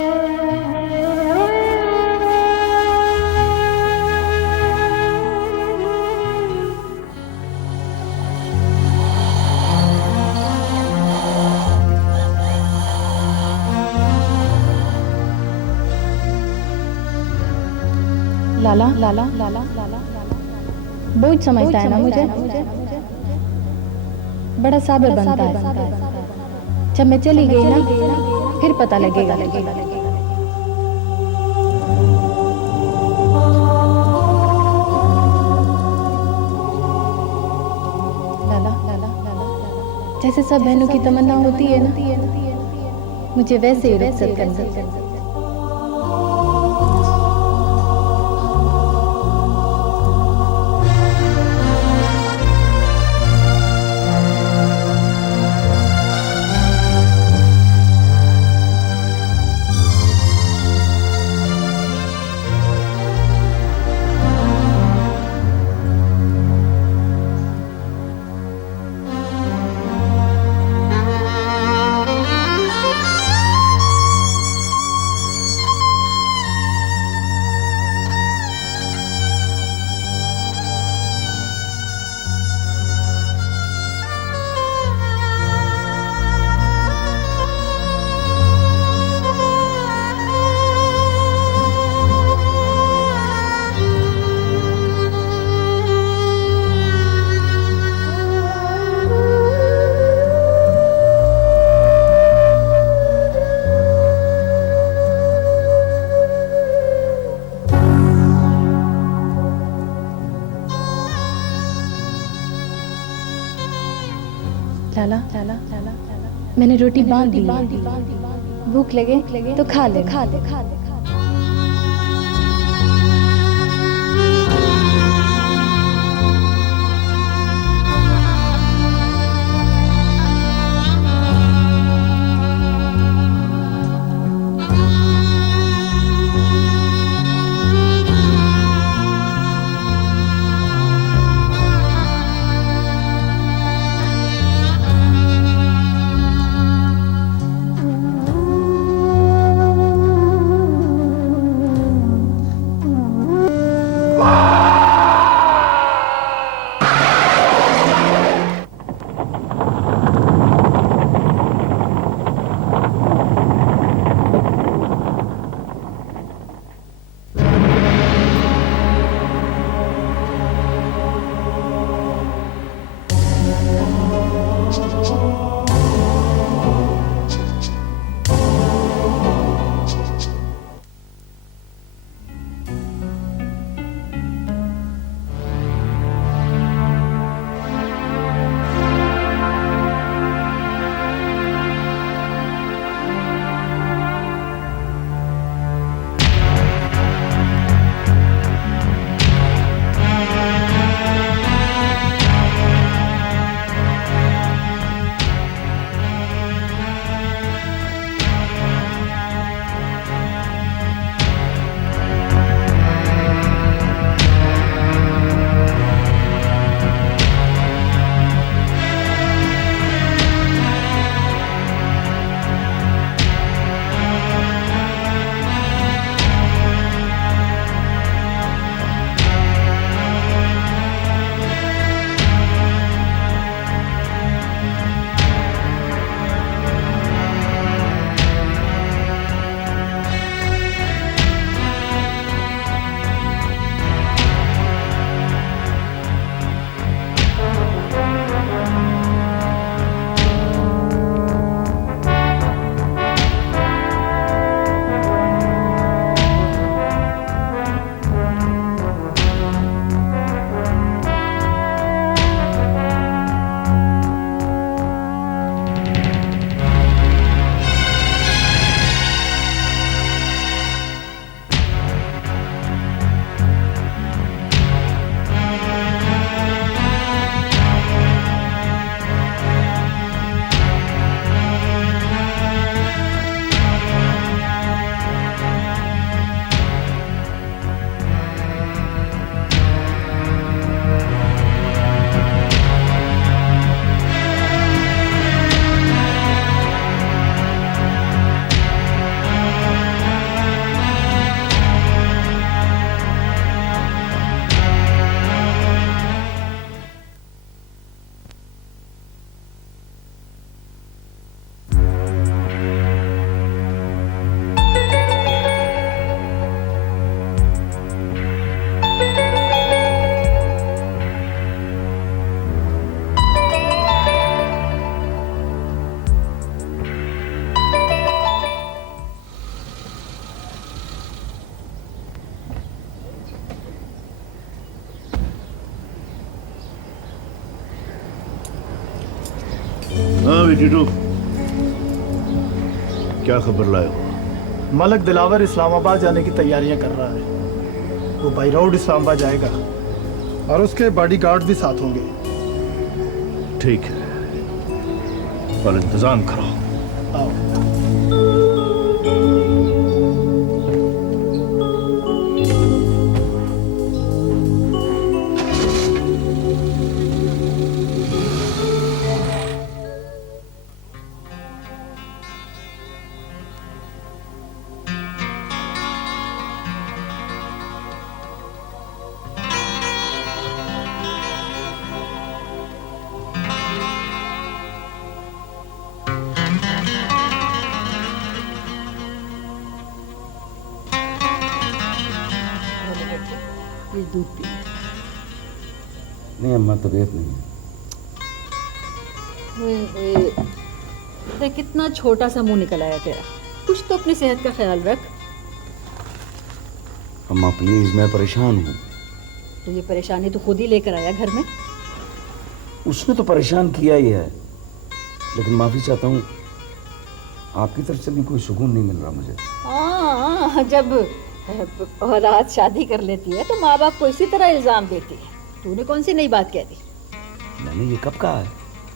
लाला लाला लाला लाला बहुत समझता है ना मुझे। बड़ा साबिर बनता है। जब मैं चली गई ना फिर पता लगेगा। लाला लाला लाला जैसे सब बहनों की तमन्ना होती है ना, मुझे वैसे ही रुखसत करना। लाला लाला लाला मैंने रोटी बांध दी। भूख लगे तो खा ले। भाई टीटू, क्या खबर लाए हो? मलक दिलावर इस्लामाबाद जाने की तैयारियां कर रहा है। वो बाई रोड इस्लामाबाद जाएगा और उसके बॉडीगार्ड भी साथ होंगे। ठीक है, और इंतजाम करो। आओ। ये दूध पी। नहीं अम्मा, तबीयत नहीं है। अरे कितना छोटा सा मुंह निकल आया तेरा। कुछ तो अपनी सेहत का ख्याल रख। अम्मा प्लीज, मैं परेशान हूँ। तो ये परेशानी तो खुद ही लेकर आया घर में। उसने तो परेशान किया ही है, लेकिन माफी चाहता हूँ, आपकी तरफ से भी कोई सुकून नहीं मिल रहा मुझे। हाँ, जब औलाद शादी कर लेती है तो माँ बाप को इसी तरह इल्जाम देती है। तूने कौन सी नई बात कह दी? मैंने ये कब कहा है?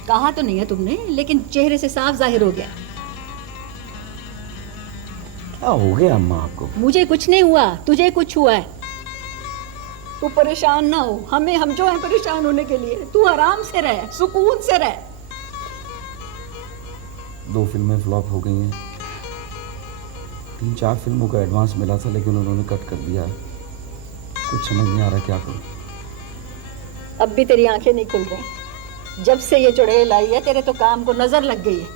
कहा तो नहीं है तुमने, लेकिन चेहरे से साफ जाहिर हो गया। क्या हो गया अम्मा आपको? मुझे कुछ नहीं हुआ, तुझे कुछ हुआ है। तू परेशान ना हो, हम जो हैं परेशान होने के लिए। तू आराम से रह, सुकून से रह। 2 फिल्में फ्लॉप हो गई हैं, 3-4 फिल्मों का एडवांस मिला था, लेकिन उन्होंने कट कर दिया। कुछ समझ नहीं आ रहा क्या करूं। अब भी तेरी आंखें नहीं खुल रही। जब से ये चुड़ैल आई है तेरे तो काम को नजर लग गई है।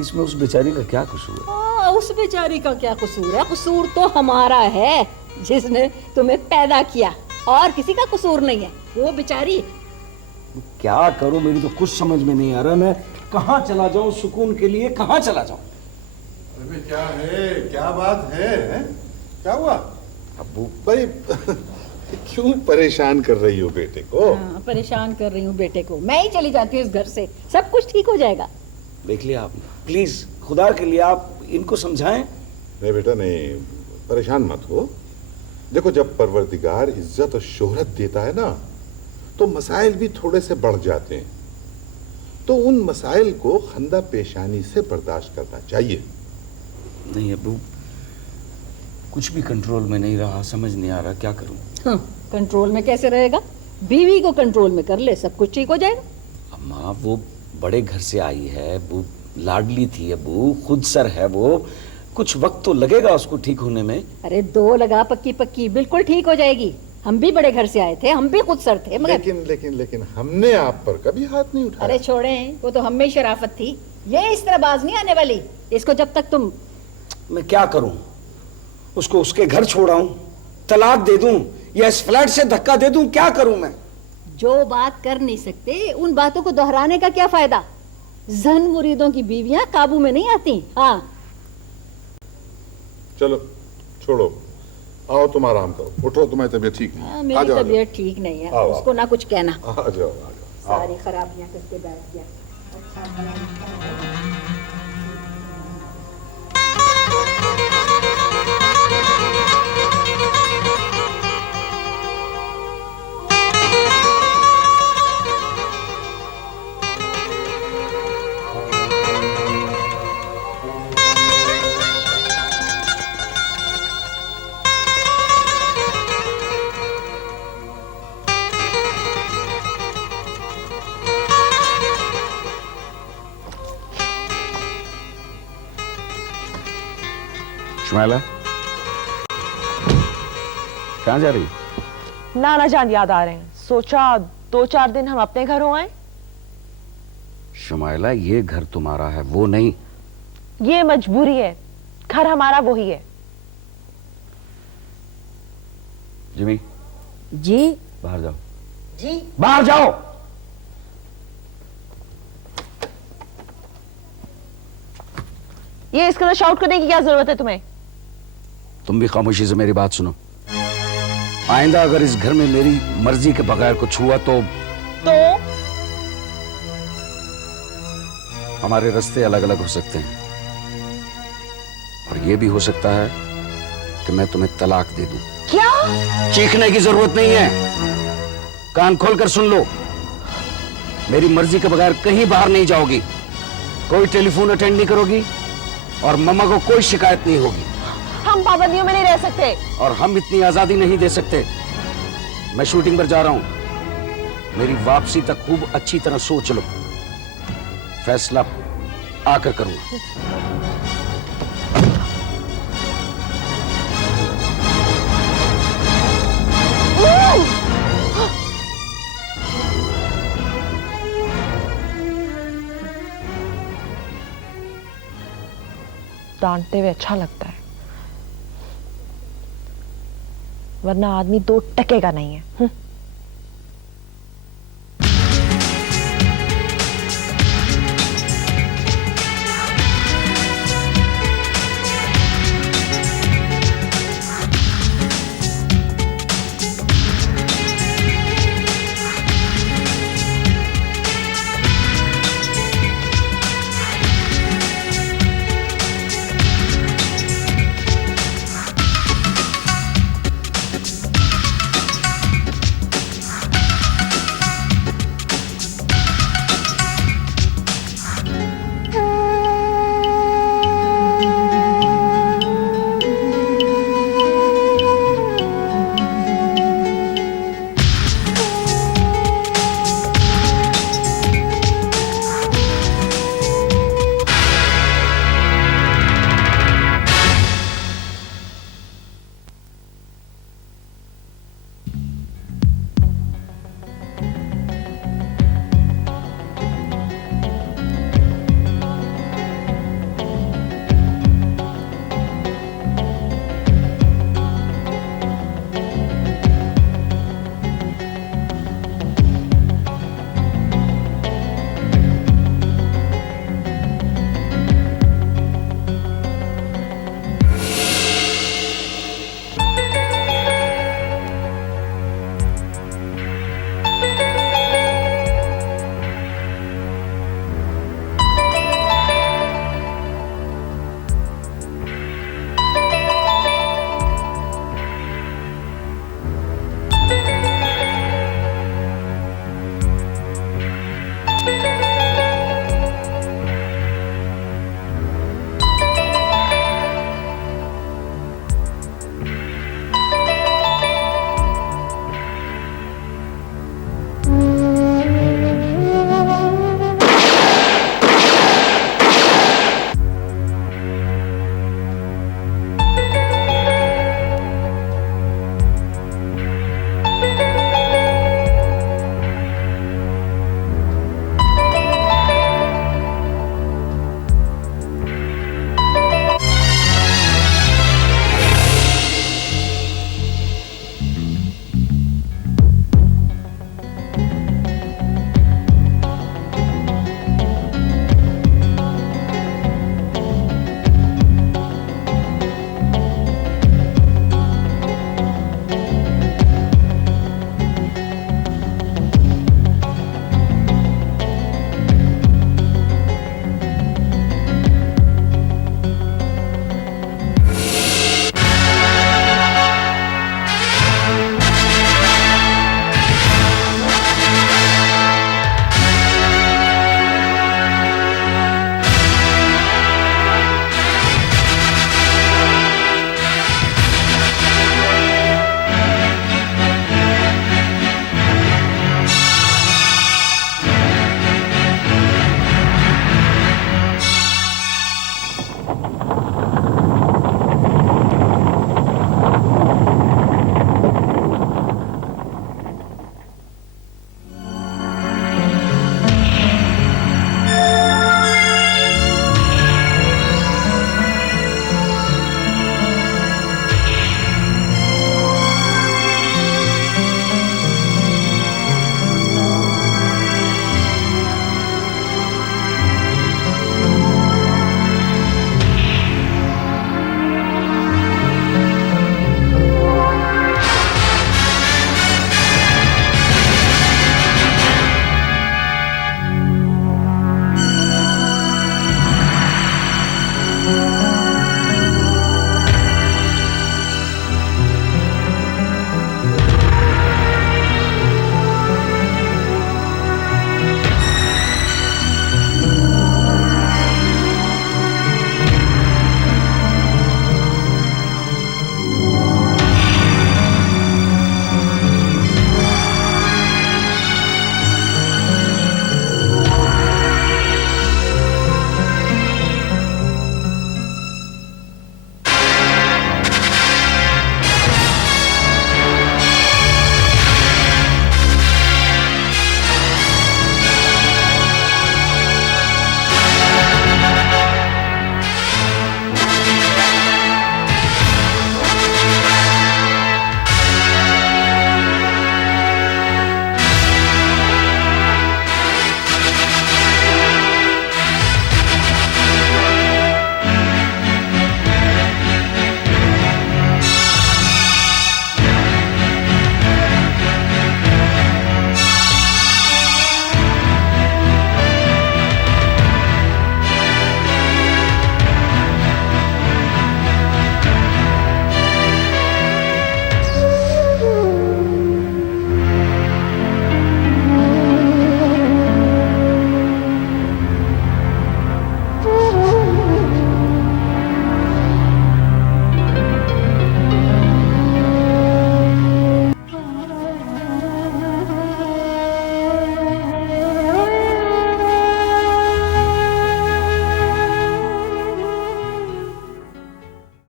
इसमें उस बेचारी का क्या कसूर है? उस बेचारी का क्या कसूर है? कसूर तो हमारा है, जिसने तुम्हें पैदा किया, और किसी का कसूर नहीं है। वो बेचारी। क्या करूं, मेरी तो कुछ समझ में नहीं आ रहा। मैं कहाँ चला जाऊं सुकून के लिए, कहाँ चला जाऊं? अरे क्या है, क्या बात है? क्या हुआ अब्बू भाई? क्यों परेशान कर रही हो बेटे को? हाँ, परेशान कर रही हूँ बेटे को। मैं ही चली जाती हूँ इस घर से, सब कुछ ठीक हो जाएगा। देख लिया आपने? प्लीज खुदा के लिए आप इनको समझाएं। नहीं बेटा नहीं, परेशान मत हो। देखो, जब परवरदिगार इज्जत और शोहरत देता है ना, तो मसाइल भी थोड़े से बढ़ जाते हैं। तो उन मसाइल को खंदा पेशानी से बर्दाश्त करना चाहिए। नहीं अब्बू, कुछ भी कंट्रोल में नहीं रहा, समझ नहीं आ रहा क्या करूं। हाँ, कंट्रोल में कैसे रहेगा? बीवी को कंट्रोल में कर ले, सब कुछ ठीक हो जाएगा। अम्मा, वो बड़े घर से आई है, वो लाडली थी अब्बू, खुद सर है वो। कुछ वक्त तो लगेगा उसको ठीक होने में। अरे 2 लगा पक्की पक्की, बिल्कुल ठीक हो जाएगी। हम भी बड़े घर से आए थे, हम भी खुद सर थे, मगर लेकिन हमने आप पर कभी हाथ नहीं उठाया। अरे छोड़ें, वो तो हम में शराफत थी। ये इस तरह बाज नहीं आने वाली। इसको जब तक तुम। मैं क्या करूं? उसको उसके घर छोड़ाऊं, तलाक दे दूं, या इस फ्लैट से धक्का दे दूं? क्या करूं मैं? जो बात कर नहीं सकते उन बातों को दोहराने का क्या फायदा? जन मुरीदों की बीवियां काबू में नहीं आती। हाँ चलो छोड़ो, आओ तुम आराम करो। उठो, तुम्हारी तबीयत ठीक नहीं है। मेरी तबीयत ठीक नहीं है। आओ, उसको ना कुछ कहना। आ जाओ। सारी खराबियां करके बैठ गया। शुमाइला, कहाँ जा रही? नाना जान याद आ रहे हैं, सोचा 2-4 दिन हम अपने घर हो आए। शुमाइला, ये घर तुम्हारा है, वो नहीं। ये मजबूरी है, घर हमारा वही है। जिमी जी। बाहर जाओ। जी बाहर जाओ। ये इसके अंदर शाउट करने की क्या जरूरत है तुम्हें? तुम भी खामोशी से मेरी बात सुनो। आइंदा अगर इस घर में मेरी मर्जी के बगैर कुछ हुआ तो हमारे रास्ते अलग अलग हो सकते हैं, और ये भी हो सकता है कि मैं तुम्हें तलाक दे दूं। क्या? चीखने की जरूरत नहीं है, कान खोलकर सुन लो। मेरी मर्जी के बगैर कहीं बाहर नहीं जाओगी, कोई टेलीफोन अटेंड नहीं करोगी, और मम्मा को कोई शिकायत नहीं होगी। हम पाबंदियों में नहीं रह सकते। और हम इतनी आजादी नहीं दे सकते। मैं शूटिंग पर जा रहा हूं, मेरी वापसी तक खूब अच्छी तरह सोच लो, फैसला आकर करूंगा। डांटते हुए अच्छा लगता है, वरना आदमी दो टके का नहीं है।